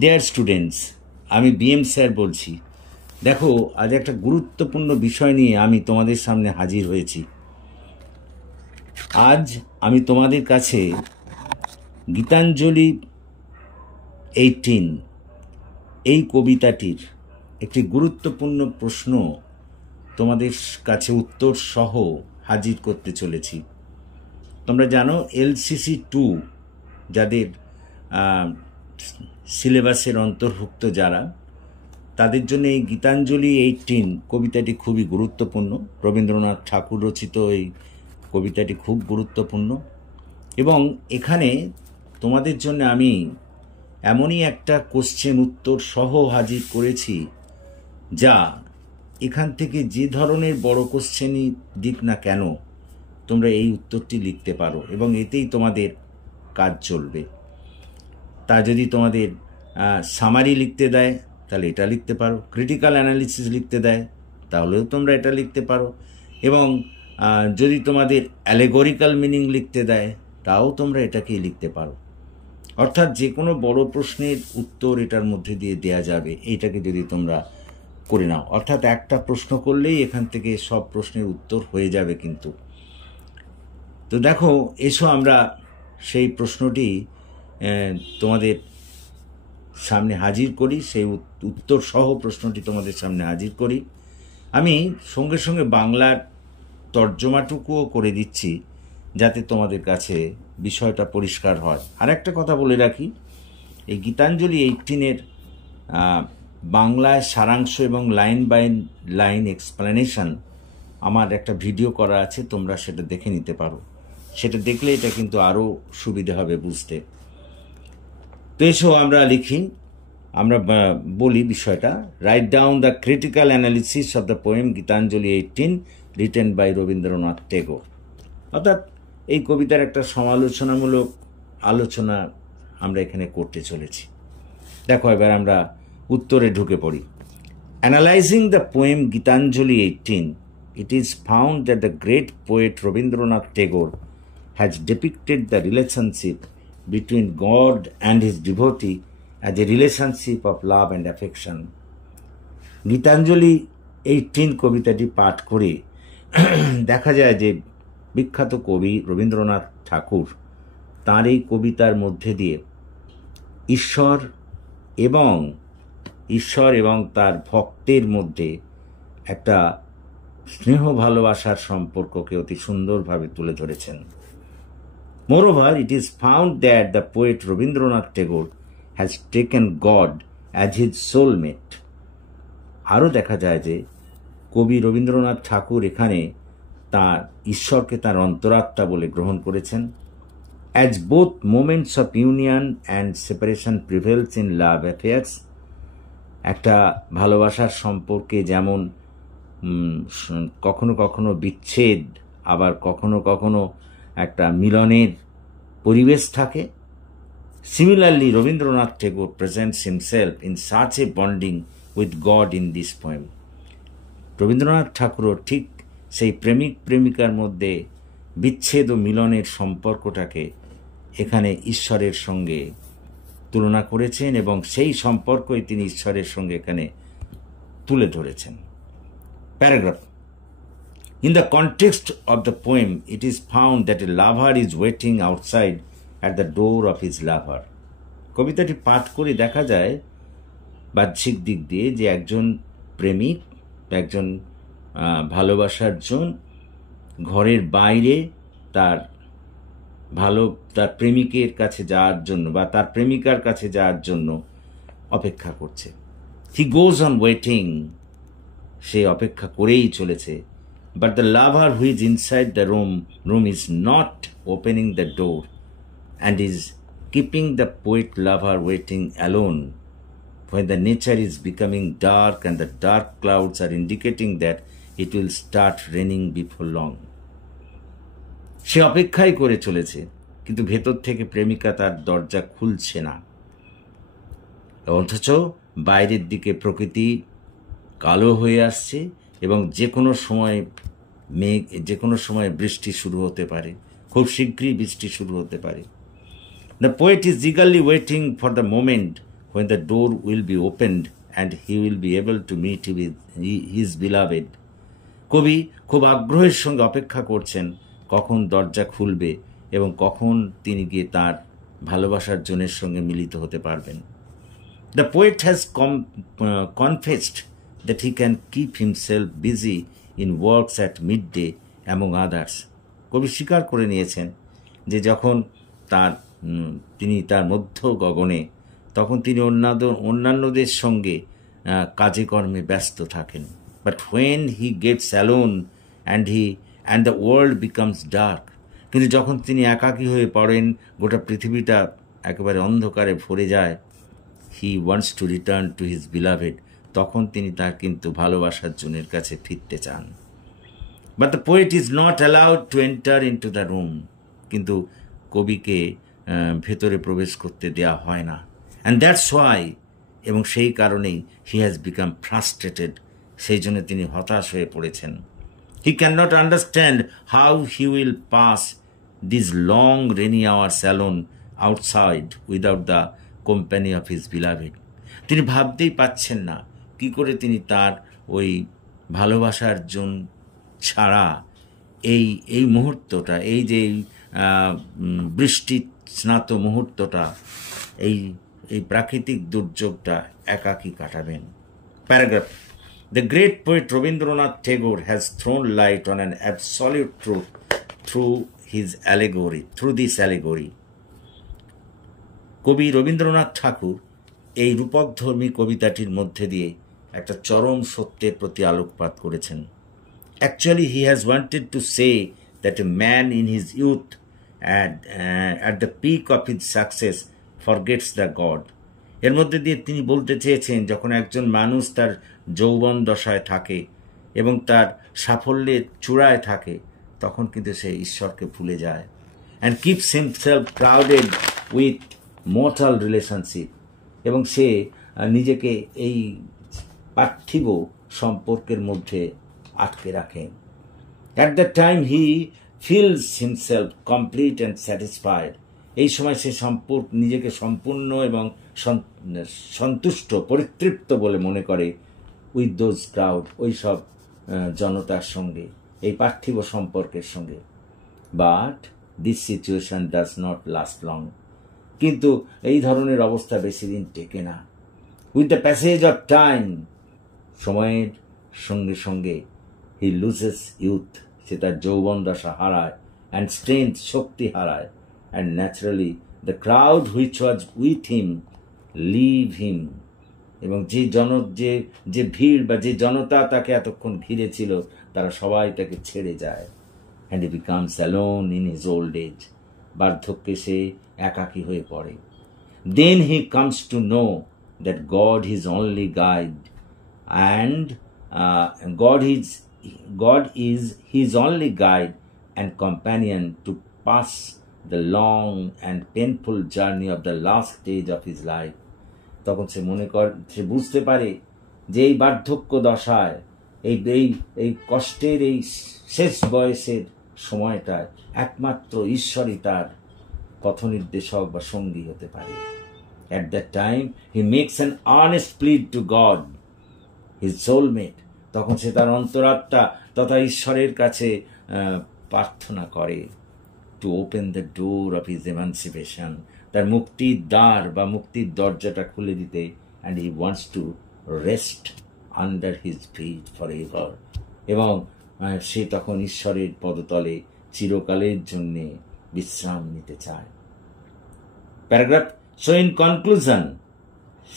Dear students, আমি BM sir বলছি। দেখো, আজ একটা গুরুত্বপূর্ণ বিষয় নিয়ে আমি তোমাদের সামনে হাজির হয়েছি। আজ আমি তোমাদের কাছে গীতাঞ্জলি 18 এই কবিতাটির একটি গুরুত্বপূর্ণ প্রশ্ন তোমাদের কাছে উত্তর সহ হাজির করতে চলেছি। তোমরা জানো LCC 2 যাদের সিলেবাসের অন্তর্ভুক্ত যারা, তাদের জন্য এই গীতাঞ্জলি 18 কবিতাটি খুবই গুরুত্বপূর্ণ। রবীন্দ্রনাথ ঠাকুর রচিত এই কবিতাটি খুব গুরুত্বপূর্ণ এবং এখানে তোমাদের জন্য আমি এমনই একটা কোশ্চেন উত্তর সহ হাজির করেছি যা এখান থেকে যে ধরনের বড় কোশ্চেনই দিক না কেন তোমরা এই উত্তরটি লিখতে পারো এবং এতেই তোমাদের কাজ চলবে। তা যদি তোমাদের সামারি লিখতে দেয় তাহলে এটা লিখতে পারো, ক্রিটিক্যাল অ্যানালিসিস লিখতে দেয় তাহলেও তোমরা এটা লিখতে পারো, এবং যদি তোমাদের অ্যালেগরিক্যাল মিনিং লিখতে দেয় তাও তোমরা এটাকেই লিখতে পারো। অর্থাৎ যে কোনো বড় প্রশ্নের উত্তর এটার মধ্যে দিয়ে দেয়া যাবে, এইটাকে যদি তোমরা করে নাও। অর্থাৎ একটা প্রশ্ন করলেই এখান থেকে সব প্রশ্নের উত্তর হয়ে যাবে। কিন্তু তো দেখো, এসো আমরা সেই প্রশ্নটি তোমাদের সামনে হাজির করি, সেই উত্তর সহ প্রশ্নটি তোমাদের সামনে হাজির করি। আমি সঙ্গে সঙ্গে বাংলার তর্জমাটুকুও করে দিচ্ছি যাতে তোমাদের কাছে বিষয়টা পরিষ্কার হয়। আর একটা কথা বলে রাখি, এই গীতাঞ্জলি 18-এর বাংলায় সারাংশ এবং লাইন বাই লাইন এক্সপ্লেনেশন আমার একটা ভিডিও করা আছে, তোমরা সেটা দেখে নিতে পারো। সেটা দেখলে এটা কিন্তু আরও সুবিধা হবে বুঝতে। তো এসো আমরা লিখি, আমরা বলি বিষয়টা। Right down the critical analysis of the poem Gitanjali 18 written by Rabindranath Tagore. অর্থাৎ এই কবিতার একটা সমালোচনামূলক আলোচনা আমরা এখানে করতে চলেছি। দেখো, এবার আমরা উত্তরে ঢুকে পড়ি। Analysing the poem Gitanjali 18, it is found that the great poet Rabindranath Tagore has depicted the relationship between God and his devotee as a relationship of love and affection. Gitanjali 18 কবিতাটি পাঠ করে দেখা যায় যে বিখ্যাত কবি রবীন্দ্রনাথ ঠাকুর তাঁর এই কবিতার মধ্যে দিয়ে ঈশ্বর এবং তার ভক্তের মধ্যে একটা স্নেহ ভালোবাসার সম্পর্ককে অতি সুন্দরভাবে তুলে ধরেছেন। Moreover, it is found that the poet Rabindranath Tagore has taken God as his soulmate. আরও দেখা যায় যে কবি রবীন্দ্রনাথ ঠাকুর এখানে তার ঈশ্বরকে তার অন্তরাত্মা বলে গ্রহণ করেছেন। As both moments of union and separation prevails in love affairs, একটা ভালোবাসার সম্পর্কে যেমন কখনো কখনো বিচ্ছেদ আবার কখনো কখনো একটা মিলনের পরিবেশ থাকে, similarly Rabindranath Tagore presents himself in such a bonding with God in this poem. Rabindranath ঠাকুরও ঠিক সেই প্রেমিক প্রেমিকার মধ্যে বিচ্ছেদ ও মিলনের সম্পর্কটাকে এখানে ঈশ্বরের সঙ্গে তুলনা করেছেন এবং সেই সম্পর্কই তিনি ঈশ্বরের সঙ্গে এখানে তুলে ধরেছেন। Paragraph. In the context of the poem, it is found that a lover is waiting outside at the door of his lover. কবিতাটি পাঠ করে দেখা যায় বাহ্যিক দিক দিয়ে যে একজন প্রেমিক, একজন ভালোবাসার জন ঘরের বাইরে তার প্রেমিকের কাছে যাওয়ার জন্য বা তার প্রেমিকার কাছে যাওয়ার জন্য অপেক্ষা করছে। He goes on waiting, সে অপেক্ষা করেই চলেছে। But the lover who is inside the room is not opening the door and is keeping the poet lover waiting alone when the nature is becoming dark and the dark clouds are indicating that it will start raining before long. সে অপেক্ষাই করে চলেছে, কিন্তু ভেতর থেকে প্রেমিকা তার দরজা খুলছে না, অথচ বাইরের দিকে প্রকৃতি কালো হয়ে আসছে এবং যে কোনো সময় বৃষ্টি শুরু হতে পারে, খুব শীঘ্রই বৃষ্টি শুরু হতে পারে। The poet is eagerly waiting for the moment when the door will be opened and he will be able to meet with his beloved. কবি খুব আগ্রহের সঙ্গে অপেক্ষা করছেন কখন দরজা খুলবে এবং কখন তিনি গিয়ে তার ভালোবাসার জনের সঙ্গে মিলিত হতে পারবেন। The poet has confessed that he can keep himself busy in works at midday among others. কবি স্বীকার করে নিয়েছেন যে যখন তিনি তার মধ্য গগনে, তখন তিনি অন্যান্যদের সঙ্গে কাজে কর্মে ব্যস্ত থাকেন। But when he gets alone and the world becomes dark, কিন্তু যখন তিনি একাকী হয়ে পড়েন, গোটা পৃথিবীটা একেবারে অন্ধকারে ভরে যায়, he wants to return to his beloved, তখন তিনি তার কিন্তু ভালোবাসার জনের কাছে ফিরতে চান। But the poet is not allowed to enter into the room, কিন্তু কবিকে ভেতরে প্রবেশ করতে দেয়া হয় না। And that's why, এবং সেই কারণেই he has become frustrated, সেই জন্য তিনি হতাশ হয়ে পড়েছেন। He cannot understand how he will pass these long rainy hours alone outside without the company of his beloved. তিনি ভাবতেই পাচ্ছেন না কি করে তিনি তার ওই ভালোবাসার জন ছাড়া এই মুহূর্তটা, এই যে বৃষ্টি স্নাত মুহূর্তটা, এই প্রাকৃতিক দুর্যোগটা একাকী কাটাবেন। Paragraph: The great poet Rabindranath Tagore has thrown light on an absolute truth through this allegory. কবি রবীন্দ্রনাথ ঠাকুর এই রূপকধর্মী কবিতাটির মধ্যে দিয়ে একটা চরম সত্যের প্রতি আলোকপাত করেছেন। Actually, he has wanted to say that a man in his youth at the peak of his success forgets the God. এর মধ্যে দিয়ে তিনি বলতে চেয়েছেন, যখন একজন মানুষ তার যৌবন দশায় থাকে এবং তার সাফল্যের চূড়ায় থাকে, তখন কিন্তু সে ঈশ্বরকে ভুলে যায়। and keeps himself crowded with mortal relationship, এবং সে নিজেকে এই পার্থিব সম্পর্কের মধ্যে আটকে রাখে। At that time he feels himself complete and satisfied. এই সময় সে নিজেকে সম্পূর্ণ এবং সন্তুষ্ট, পরিতৃপ্ত বলে মনে করে উইথ দোজ ক্রাউড, ওই সব জনতার সঙ্গে, এই পার্থিব সম্পর্কের সঙ্গে। But this situation does not last long, কিন্তু এই ধরনের অবস্থা বেশি দিন টেকে না। With the passage of time, সময়ের সঙ্গে সঙ্গে হি লুজেস ইউথ, সে তার যৌবন দশা হারায়, অ্যান্ড স্ট্রেংথ, শক্তি হারায়, and naturally the crowd which was with him leave him, এবং যে ভিড় বা যে জনতা তাকে এতক্ষণ ঘিরেছিল, তারা সবাই তাকে ছেড়ে যায়। And he becomes alone in his old age, বার্ধক্যে সে একাকী হয়ে পড়ে। Then he comes to know that God his only guide, and God is his only guide and companion to pass the long and painful journey of the last stage of his life. তখন সে বুঝতে পারে যে এই বার্ধক্য দশায়, এই কষ্টের এই শেষ বয়সের সময়টায় একমাত্র ঈশ্বরই তার পথনির্দেশক বা সঙ্গী হতে পারে। At that time he makes an honest plea to God, his soulmate. তখন সে তার অন্তরাত্মা তথা ঈশ্বরের কাছে প্রার্থনা করে, to open the door of his এমানসিপেশন, তার মুক্তির দ্বার বা মুক্তির দরজাটা খুলে দিতে। And he wants to rest under his fit for ever, এবং সে তখন ঈশ্বরের পদতলে চিরকালের জন্যে বিশ্রাম নিতে চায়। প্যারাগ্রাফ: সো ইন কনক্লুশন,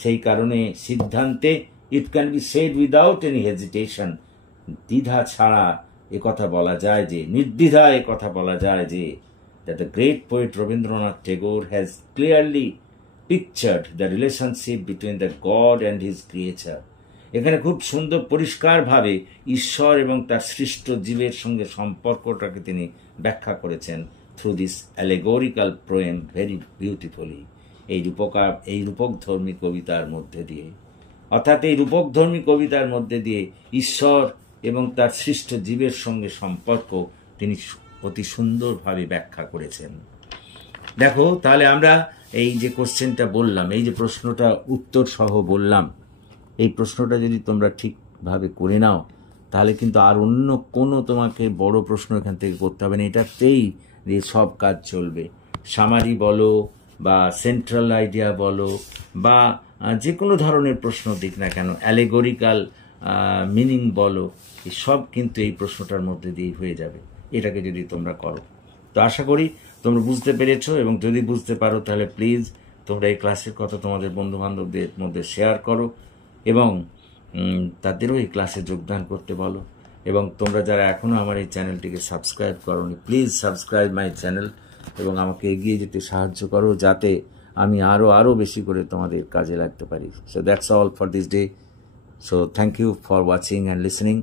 সেই কারণে সিদ্ধান্তে, it can be said without any hesitation, দ্বিধা ছাড়া একথা বলা যায় যে, নির্দ্বিধায় একথা বলা যায় যে, that the great poet Rabindranath Tagore has clearly pictured the relationship between the God and his creature. এখানে খুব সুন্দর পরিষ্কারভাবে ঈশ্বর এবং তার সৃষ্ট জীবের সঙ্গে সম্পর্কটাকে তিনি ব্যাখ্যা করেছেন through this allegorical poem very beautifully, এই রূপকধর্মী কবিতার মধ্যে দিয়ে। অর্থাৎ এই রূপকধর্মী কবিতার মধ্যে দিয়ে ঈশ্বর এবং তার সৃষ্ট জীবের সঙ্গে সম্পর্ক তিনি অতি সুন্দরভাবে ব্যাখ্যা করেছেন। দেখো, তাহলে আমরা এই যে কোশ্চেনটা বললাম, এই যে প্রশ্নটা উত্তর সহ বললাম, এই প্রশ্নটা যদি তোমরা ঠিকভাবে করে নাও তাহলে কিন্তু আর অন্য কোনো তোমাকে বড় প্রশ্ন এখান থেকে করতে হবে না। এটাতেই দিয়ে সব কাজ চলবে। সামারি বলো বা সেন্ট্রাল আইডিয়া বলো বা যে কোনো ধরনের প্রশ্ন দিক না কেন, অ্যালেগরিক্যাল মিনিং বলো, এই সব কিন্তু এই প্রশ্নটার মধ্যে দিয়েই হয়ে যাবে, এটাকে যদি তোমরা করো। তো আশা করি তোমরা বুঝতে পেরেছো, এবং যদি বুঝতে পারো তাহলে প্লিজ তোমরা এই ক্লাসের কথা তোমাদের বন্ধুবান্ধবদের মধ্যে শেয়ার করো এবং তাদেরও এই ক্লাসে যোগদান করতে বলো। এবং তোমরা যারা এখনও আমার এই চ্যানেলটিকে সাবস্ক্রাইব করোনি, প্লিজ সাবস্ক্রাইব মাই চ্যানেল এবং আমাকে এগিয়ে যেতে সাহায্য করো, যাতে আমি আরও বেশি করে তোমাদের কাজে লাগতে পারি। So that's all for this day. So thank you for watching and listening.